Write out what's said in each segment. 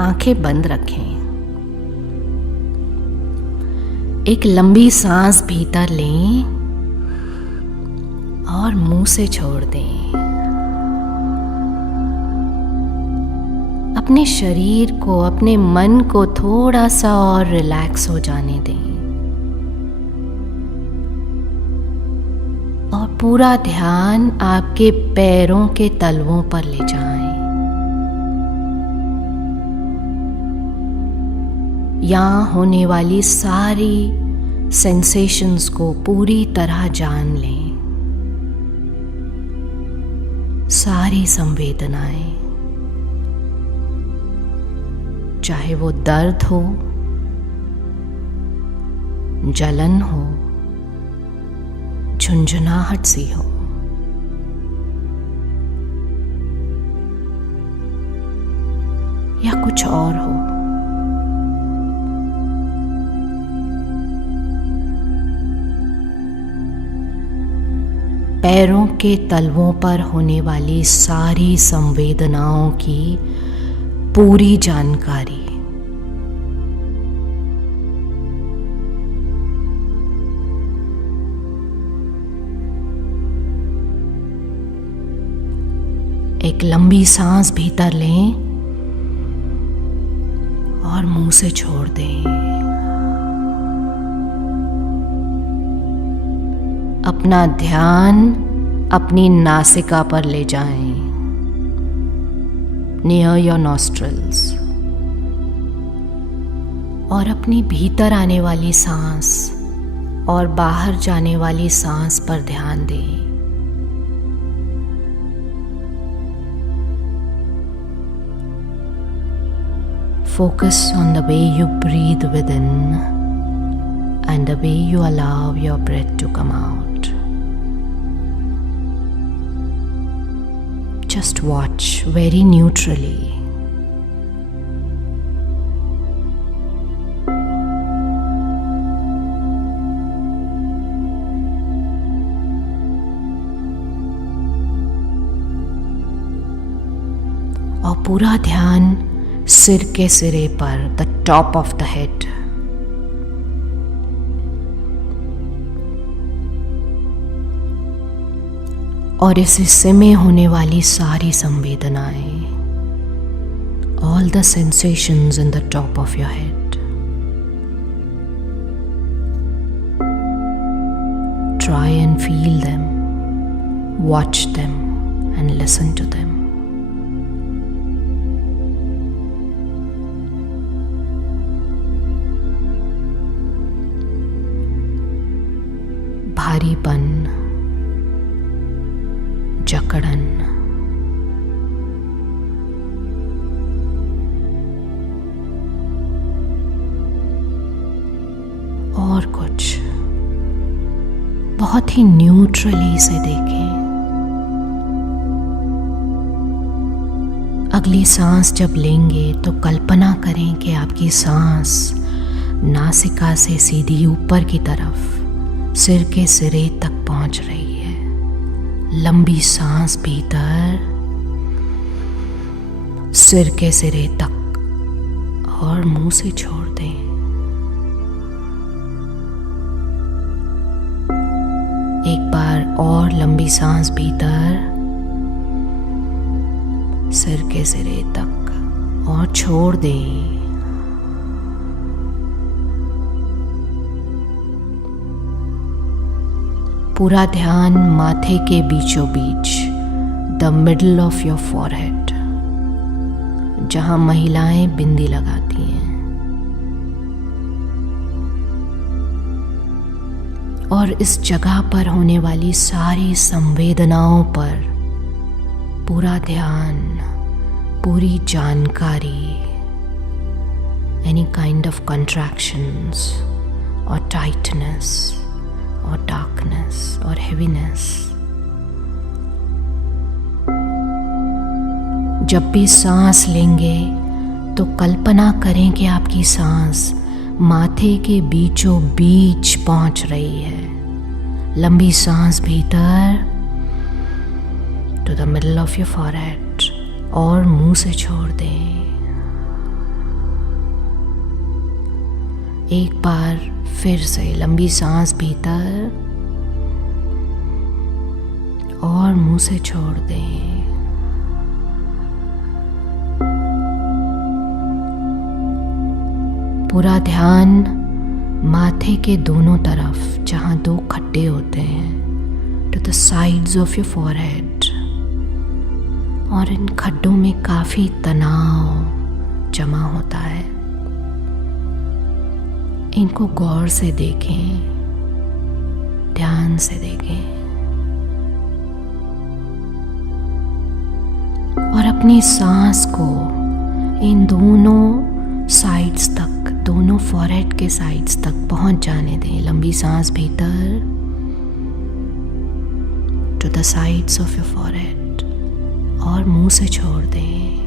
आंखें बंद रखें। एक लंबी सांस भीतर लें और मुंह से छोड़ दें। अपने शरीर को, अपने मन को थोड़ा सा और रिलैक्स हो जाने दें और पूरा ध्यान आपके पैरों के तलवों पर ले जाएं। यहाँ होने वाली सारी सेंसेशंस को पूरी तरह जान लें। सारी संवेदनाएं, चाहे वो दर्द हो, जलन हो, झुंझुनाहट सी हो, या कुछ और हो, पैरों के तलवों पर होने वाली सारी संवेदनाओं की पूरी जानकारी। एक लंबी सांस भीतर लें और मुंह से छोड़ दें। अपना ध्यान अपनी नासिका पर ले जाएं, नियर योर नॉस्ट्रिल्स, और अपनी भीतर आने वाली सांस और बाहर जाने वाली सांस पर ध्यान दें। Focus on the way you breathe within and the way you allow your breath to come out. Just watch very neutrally. और पूरा ध्यान सिर के सिरे पर, the top of the head. और इस हिस्से में होने वाली सारी संवेदनाएं, all the sensations in the top of your head. Try and feel them, watch them and listen to them. भारीपन, जकड़न, और कुछ बहुत ही न्यूट्रली से देखें। अगली सांस जब लेंगे तो कल्पना करें कि आपकी सांस नासिका से सीधी ऊपर की तरफ सिर के सिरे तक पहुंच रही है। लंबी सांस भीतर सिर के सिरे तक और मुंह से छोड़ दें। एक बार और लंबी सांस भीतर सिर के सिरे तक और छोड़ दें। पूरा ध्यान माथे के बीचों बीच, the middle of your forehead, जहां महिलाएं बिंदी लगाती हैं, और इस जगह पर होने वाली सारी संवेदनाओं पर पूरा ध्यान, पूरी जानकारी, एनी काइंड ऑफ कंट्रैक्शंस और टाइटनेस और डार्कनेस और हेवीनेस, जब भी सांस लेंगे तो कल्पना करें कि आपकी सांस माथे के बीचों बीच पहुंच रही है। लंबी सांस भीतर to the middle of your forehead और मुंह से छोड़ दें। एक बार फिर से लंबी सांस भीतर और मुंह से छोड़ दें। पूरा ध्यान माथे के दोनों तरफ जहां दो खड्डे होते हैं, to the sides of your forehead, और इन खड्डों में काफी तनाव जमा होता है। इनको गौर से देखें, ध्यान से देखें और अपनी सांस को इन दोनों साइड्स तक, दोनों फॉरहेड के साइड्स तक पहुंच जाने दें। लंबी सांस भीतर to the sides of your forehead और मुंह से छोड़ दें।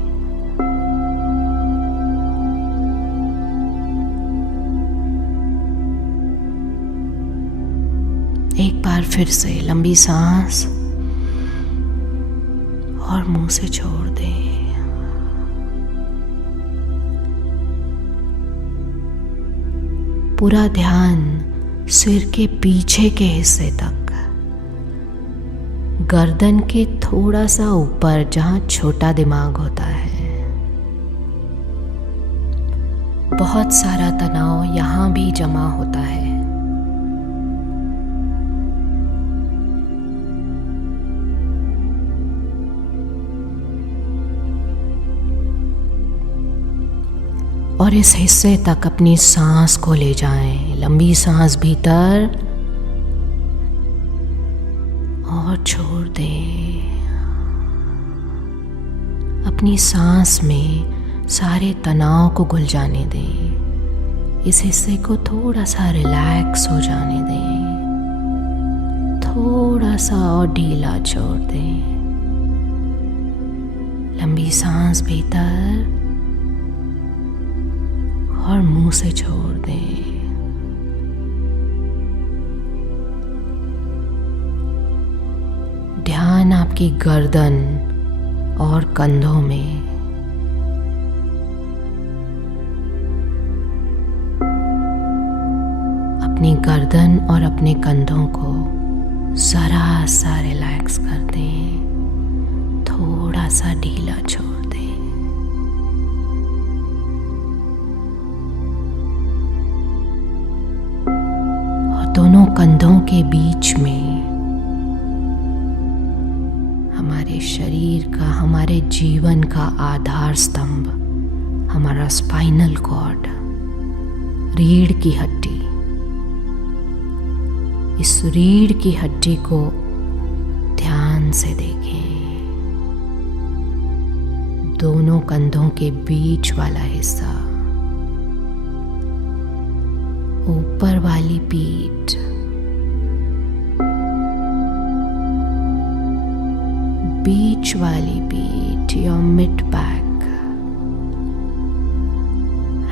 एक बार फिर से लंबी सांस और मुंह से छोड़ दें। पूरा ध्यान सिर के पीछे के हिस्से तक, गर्दन के थोड़ा सा ऊपर जहां छोटा दिमाग होता है। बहुत सारा तनाव यहां भी जमा होता है। और इस हिस्से तक अपनी सांस को ले जाएं। लंबी सांस भीतर और छोड़ दें। अपनी सांस में सारे तनाव को घुल जाने दें। इस हिस्से को थोड़ा सा रिलैक्स हो जाने दें। थोड़ा सा और ढीला छोड़ दें। लंबी सांस भीतर और मुंह से छोड़ दें। ध्यान आपकी गर्दन और कंधों में। अपनी गर्दन और अपने कंधों को जरा सा रिलैक्स कर दें। थोड़ा सा ढीला छोड़ दें। दोनों कंधों के बीच में हमारे शरीर का, हमारे जीवन का आधार स्तंभ, हमारा स्पाइनल कॉर्ड, रीढ़ की हड्डी। इस रीढ़ की हड्डी को ध्यान से देखें। दोनों कंधों के बीच वाला हिस्सा, ऊपर वाली पीठ, बीच वाली पीठ, your mid back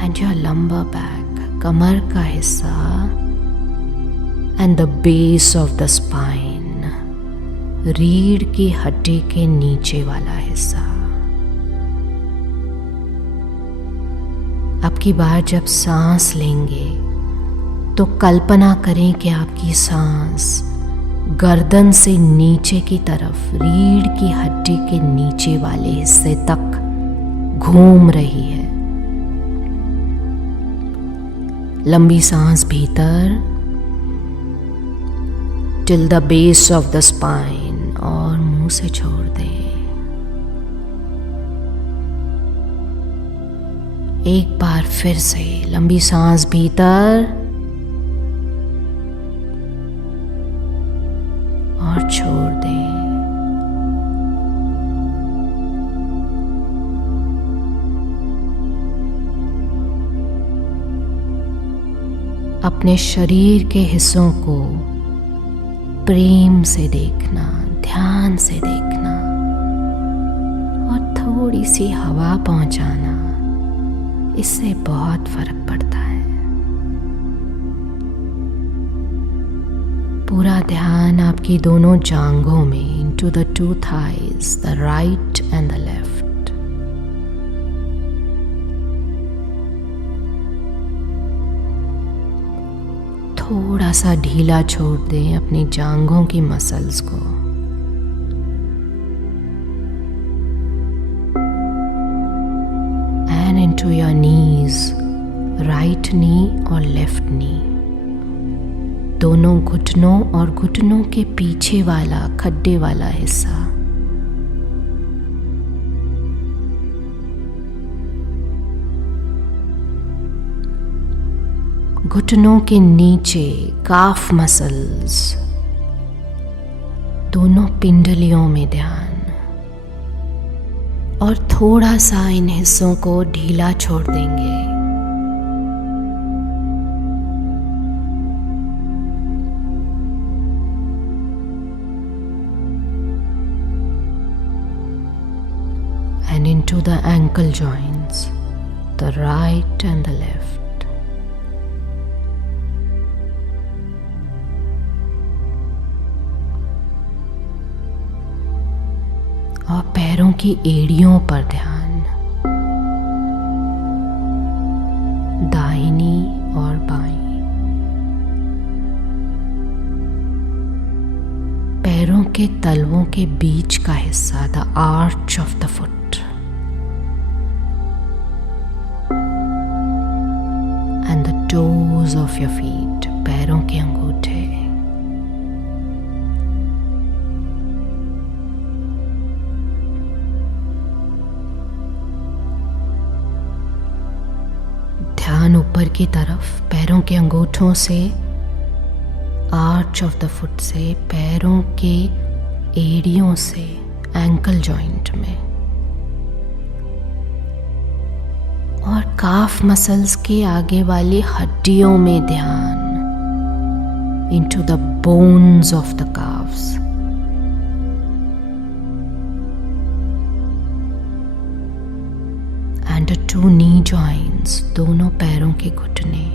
and your lumbar back, कमर का हिस्सा and the base of the spine, रीढ़ की हड्डी के नीचे वाला हिस्सा। अब की बार जब सांस लेंगे तो कल्पना करें कि आपकी सांस गर्दन से नीचे की तरफ रीढ़ की हड्डी के नीचे वाले हिस्से तक घूम रही है। लंबी सांस भीतर till the base of the spine और मुंह से छोड़ दें। एक बार फिर से लंबी सांस भीतर और छोड़ दें। अपने शरीर के हिस्सों को प्रेम से देखना, ध्यान से देखना और थोड़ा थोड़ी सी हवा पहुंचाना, इससे बहुत फर्क पड़ता है। पूरा ध्यान आपकी दोनों जांघों में, into the two thighs, the right and the left. थोड़ा सा ढीला छोड़ दें अपनी जांघों की मसल्स को। And into your knees, right knee और लेफ्ट नी। दोनों घुटनों और घुटनों के पीछे वाला खड्डे वाला हिस्सा। घुटनों के नीचे काफ मसल्स, दोनों पिंडलियों में ध्यान। और थोड़ा सा इन हिस्सों को ढीला छोड़ देंगे। And into the ankle joints, the right and the left. और पैरों की एड़ियों पर ध्यान, दाहिनी और बाईं। पैरों के तलवों के बीच का हिस्सा, the arch of the foot, and the toes of your feet, पैरों के अंगूठे। ध्यान ऊपर की तरफ, पैरों के अंगूठों से, आर्च ऑफ द फुट से, पैरों के एड़ियों से, एंकल जॉइंट में, और काफ मसल्स के आगे वाली हड्डियों में ध्यान, into the bones of the calves. And to knee joints, दोनों पैरों के घुटने।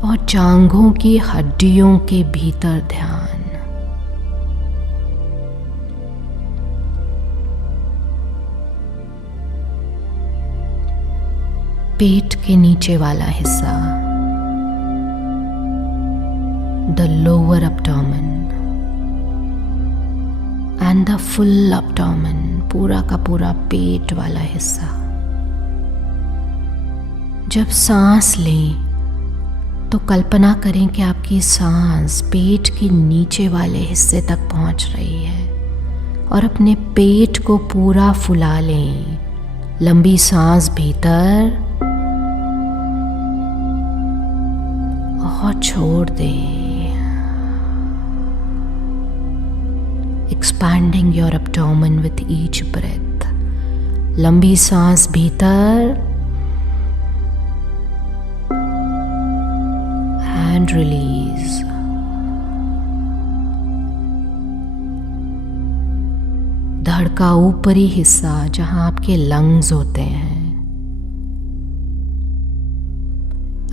और जांघों की हड्डियों के भीतर ध्यान। पेट के नीचे वाला हिस्सा, the lower abdomen and the full abdomen, पूरा का पूरा पेट वाला हिस्सा। जब सांस लें तो कल्पना करें कि आपकी सांस पेट के नीचे वाले हिस्से तक पहुंच रही है, और अपने पेट को पूरा फुला लें। लंबी सांस भीतर और छोड़ दें। Expanding your abdomen with each breath. लंबी सांस भीतर and release. धड़ का ऊपरी हिस्सा, जहां आपके लंग्स होते हैं,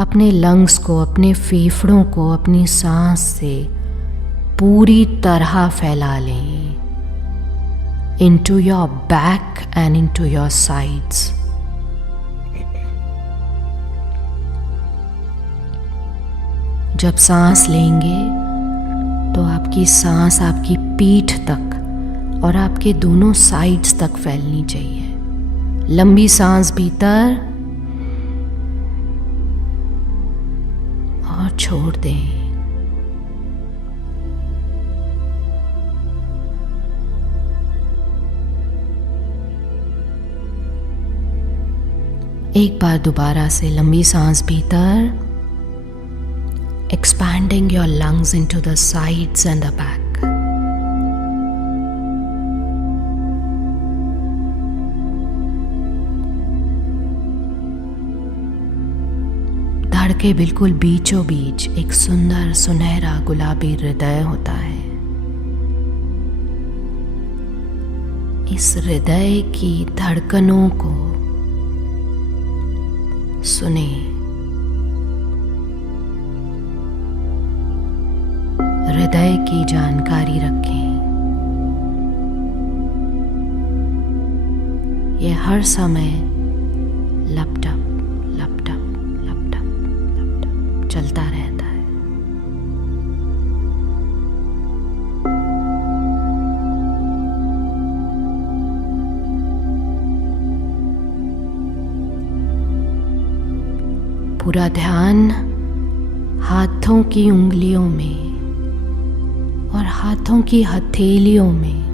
अपने लंग्स को, अपने फेफड़ों को अपनी सांस से पूरी तरह फैला लें, into your back and into your sides. जब सांस लेंगे तो आपकी सांस आपकी पीठ तक और आपके दोनों साइड्स तक फैलनी चाहिए। लंबी सांस भीतर और छोड़ दें। एक बार दोबारा से लंबी सांस भीतर, expanding your lungs into the sides and the back. धड़ के बिल्कुल बीचों बीच एक सुंदर सुनहरा गुलाबी हृदय होता है। इस हृदय की धड़कनों को सुने। हृदय की जानकारी रखें। ये हर समय लपटप लपटप लपटप लपटप चलता रहता है। पूरा ध्यान हाथों की उंगलियों में और हाथों की हथेलियों में।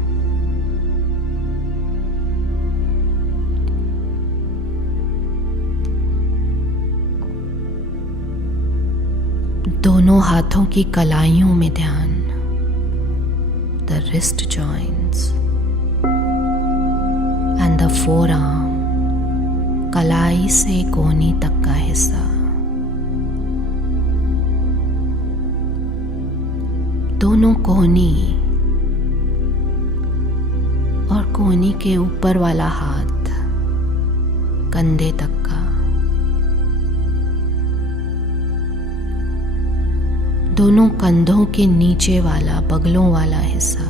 दोनों हाथों की कलाइयों में ध्यान। The wrist joints and the forearm, कलाई से कोहनी तक का हिस्सा। दोनों कोहनी और कोहनी के ऊपर वाला हाथ कंधे तक का। दोनों कंधों के नीचे वाला बगलों वाला हिस्सा।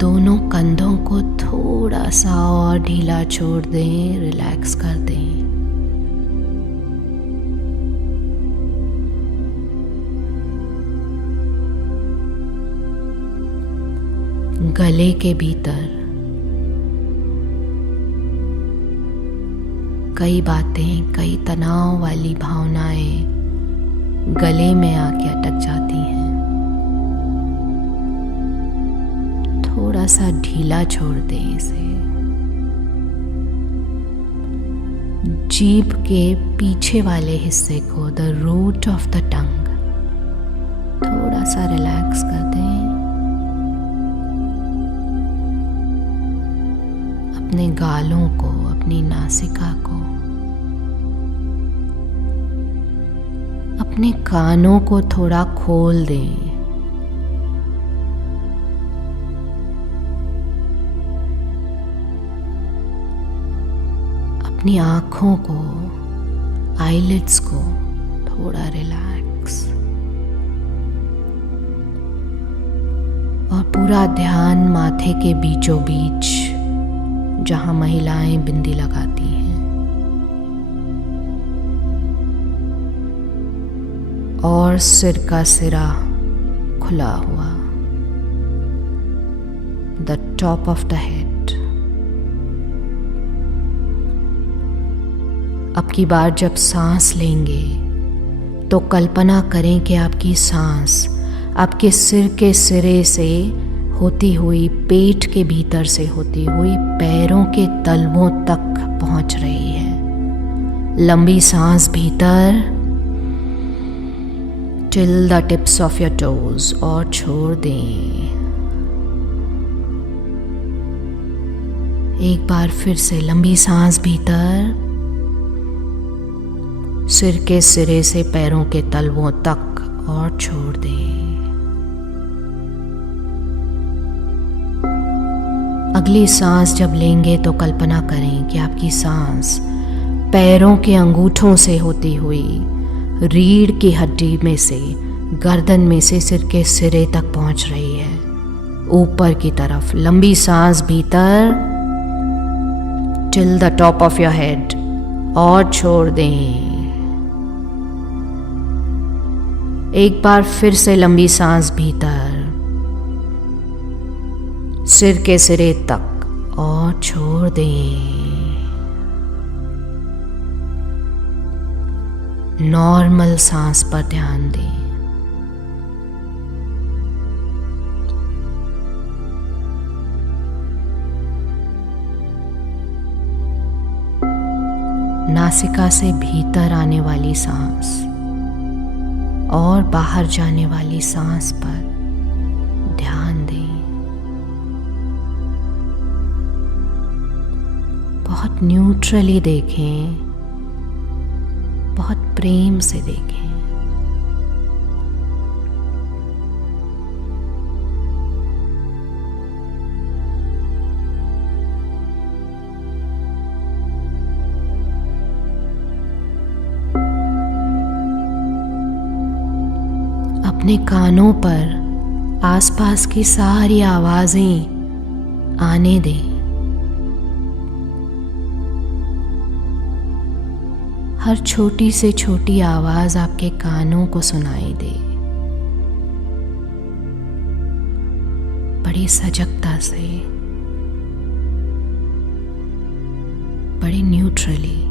दोनों कंधों को थोड़ा सा और ढीला छोड़ दें, रिलैक्स कर दें। गले के भीतर कई बातें, कई तनाव वाली भावनाएं गले में आके अटक जाती हैं। थोड़ा सा ढीला छोड़ दें इसे। जीभ के पीछे वाले हिस्से को, the root of the tongue, थोड़ा सा रिलैक्स कर दें। अपने गालों को, अपनी नासिका को, अपने कानों को थोड़ा खोल दें। अपनी आँखों को, आईलिड्स को थोड़ा रिलैक्स, और पूरा ध्यान माथे के बीचों बीच जहाँ महिलाएं बिंदी लगाती हैं, और सिर का सिरा खुला हुआ, the top of the head. अब की बार जब सांस लेंगे तो कल्पना करें कि आपकी सांस आपके सिर के सिरे से होती हुई, पेट के भीतर से होती हुई पैरों के तलवों तक पहुंच रही है। लंबी सांस भीतर till the tips of your toes, और छोड़ दें। एक बार फिर से लंबी सांस भीतर, सिर के सिरे से पैरों के तलवों तक, और छोड़ दें। अगली सांस जब लेंगे तो कल्पना करें कि आपकी सांस पैरों के अंगूठों से होती हुई रीढ़ की हड्डी में से, गर्दन में से सिर के सिरे तक पहुंच रही है, ऊपर की तरफ। लंबी सांस भीतर till the top of your head, और छोड़ दें। एक बार फिर से लंबी सांस भीतर, सिर के सिरे तक, और छोड़ दें। नॉर्मल सांस पर ध्यान दें। नासिका से भीतर आने वाली सांस और बाहर जाने वाली सांस पर ध्यान दें। बहुत न्यूट्रली देखें, बहुत प्रेम से देखें। अपने कानों पर आसपास की सारी आवाजें आने दें। हर छोटी से छोटी आवाज आपके कानों को सुनाई दे। बड़ी सजगता से, बड़ी न्यूट्रली।